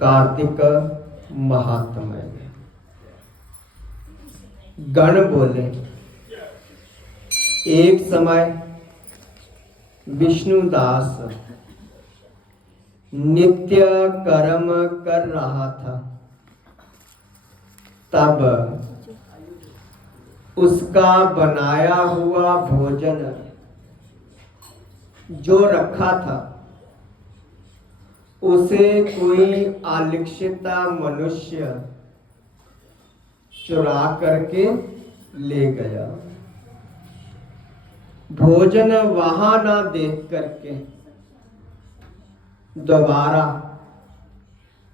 कार्तिक महात्म्य। गण बोले, एक समय विष्णुदास नित्य कर्म कर रहा था। तब उसका बनाया हुआ भोजन जो रखा था उसे कोई आलिक्षित मनुष्य चुरा करके ले गया। भोजन वहां ना देख करके दोबारा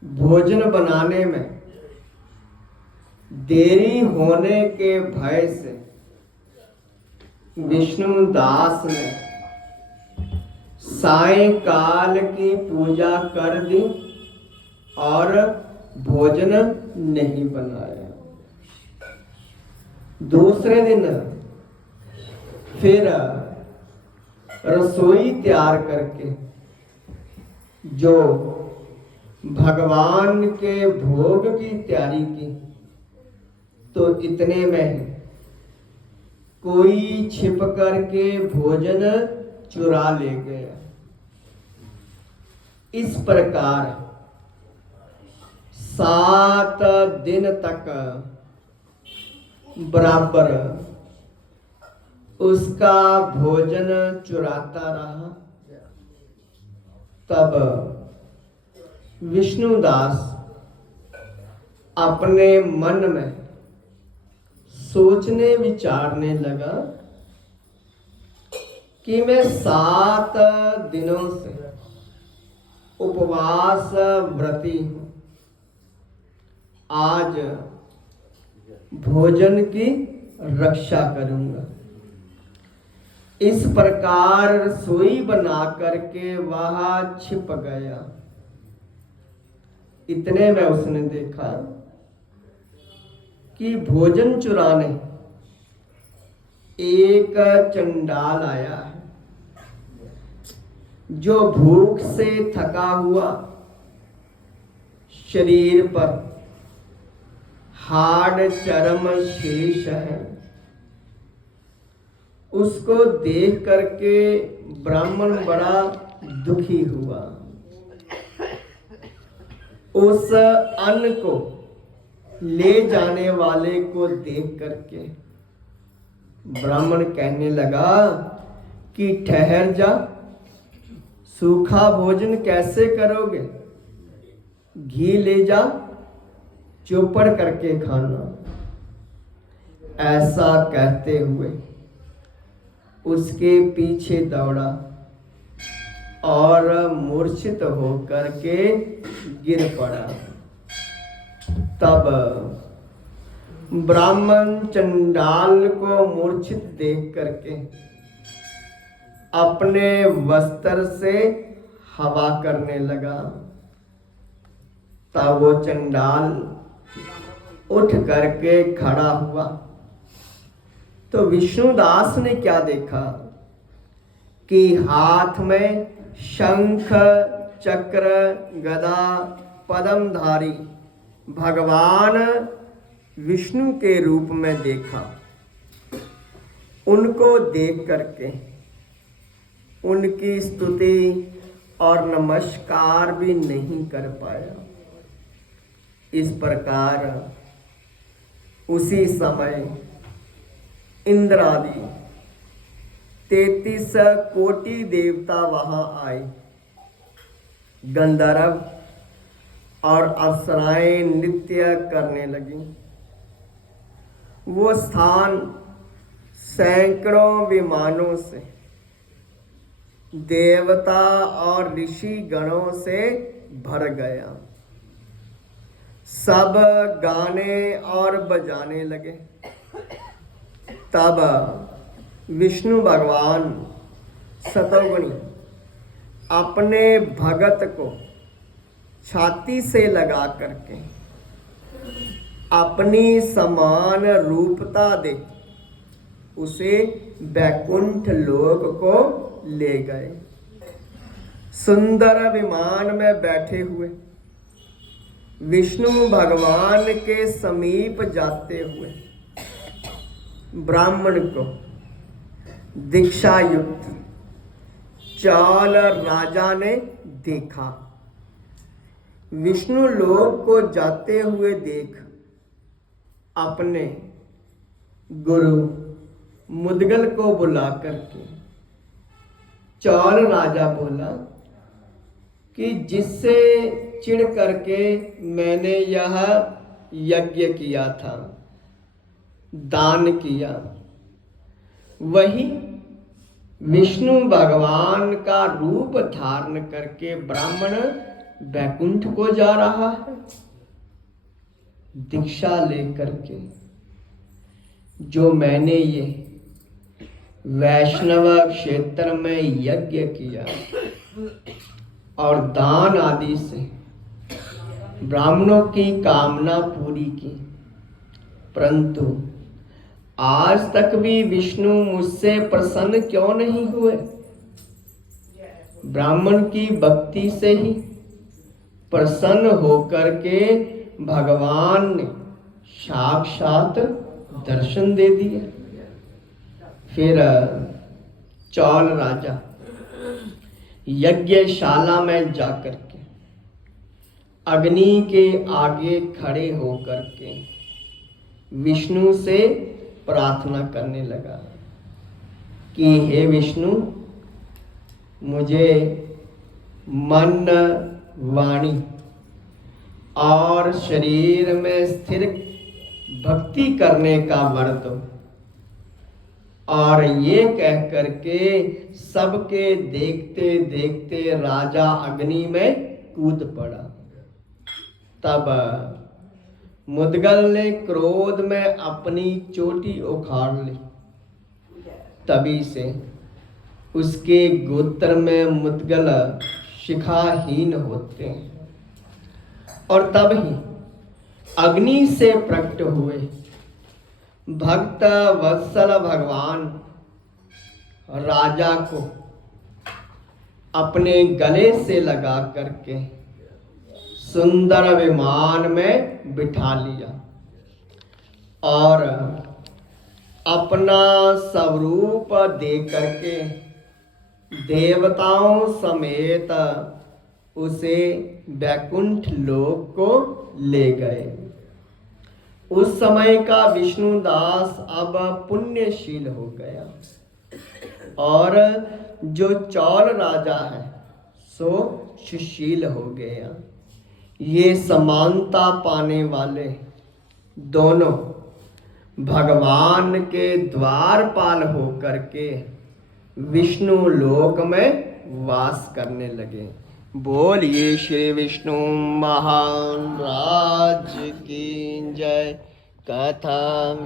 भोजन बनाने में देरी होने के भय से विष्णुदास ने सायंकाल की पूजा कर दी और भोजन नहीं बनाया। दूसरे दिन फिर रसोई तैयार करके जो भगवान के भोग की तैयारी की, तो इतने में कोई छिप करके भोजन चुरा ले गया। इस प्रकार 7 दिन तक बराबर उसका भोजन चुराता रहा। तब विष्णुदास अपने मन में सोचने विचारने लगा कि मैं 7 दिनों से उपवास व्रती हूं, आज भोजन की रक्षा करूंगा। इस प्रकार रसोई बना करके वह छिप गया। इतने में उसने देखा कि भोजन चुराने एक चंडाल आया है, जो भूख से थका हुआ, शरीर पर हाड़ चर्म शेष है। उसको देख करके ब्राह्मण बड़ा दुखी हुआ। उस अन्न को ले जाने वाले को देख करके ब्राह्मण कहने लगा कि ठहर जा, सूखा भोजन कैसे करोगे? घी ले जा, चौपड़ करके खाना। ऐसा कहते हुए उसके पीछे दौड़ा और मूर्छित होकर के गिर पड़ा। तब ब्राह्मण चंडाल को मूर्छित देख करके अपने वस्त्र से हवा करने लगा। तब वो चंडाल उठ करके खड़ा हुआ तो विष्णुदास ने क्या देखा कि हाथ में शंख चक्र गदा पद्मधारी भगवान विष्णु के रूप में देखा। उनको देख करके उनकी स्तुति और नमस्कार भी नहीं कर पाया। इस प्रकार उसी समय इंद्र आदि 33 कोटि देवता वहां आए। गंधर्व और अप्सराएं नृत्य करने लगी। वो स्थान सैकड़ों विमानों से, देवता और ऋषि गणों से भर गया। सब गाने और बजाने लगे। तब विष्णु भगवान सतोगुणी अपने भगत को छाती से लगा करके अपनी समान रूपता दे उसे वैकुंठ लोक को ले गए। सुंदर विमान में बैठे हुए विष्णु भगवान के समीप जाते हुए ब्राह्मण को दीक्षा युक्त चौल राजा ने देखा। विष्णु लोक को जाते हुए देख अपने गुरु मुद्गल को बुला करके चौल राजा बोला कि जिससे चिढ़ करके मैंने यह यज्ञ किया था, दान किया, वही विष्णु भगवान का रूप धारण करके ब्राह्मण वैकुंठ को जा रहा है। दीक्षा लेकर के जो मैंने ये वैष्णव क्षेत्र में यज्ञ किया और दान आदि से ब्राह्मणों की कामना पूरी की, परंतु आज तक भी विष्णु मुझसे प्रसन्न क्यों नहीं हुए? ब्राह्मण की भक्ति से ही प्रसन्न होकर के भगवान ने साक्षात दर्शन दे दिए। फिर चौल राजा यज्ञशाला में जाकर के अग्नि के आगे खड़े होकर के विष्णु से प्रार्थना करने लगा कि हे विष्णु, मुझे मन, वाणी और शरीर में स्थिर भक्ति करने का वर दो। और ये कह करके सबके देखते देखते राजा अग्नि में कूद पड़ा। तब मुद्गल ने क्रोध में अपनी चोटी उखाड़ ली। तभी से उसके गोत्र में मुद्गल शिखाहीन होते हैं। और तब ही अग्नि से प्रकट हुए भक्त वत्सल भगवान राजा को अपने गले से लगा करके सुंदर विमान में बिठा लिया और अपना स्वरूप दे करके देवताओं समेत उसे वैकुंठ लोक को ले गए। उस समय का विष्णुदास अब पुण्यशील हो गया और जो चौल राजा है सो सुशील हो गया। ये समानता पाने वाले दोनों भगवान के द्वारपाल होकर के विष्णु लोक में वास करने लगे। बोलिए श्री विष्णु महाराज की जय। कथा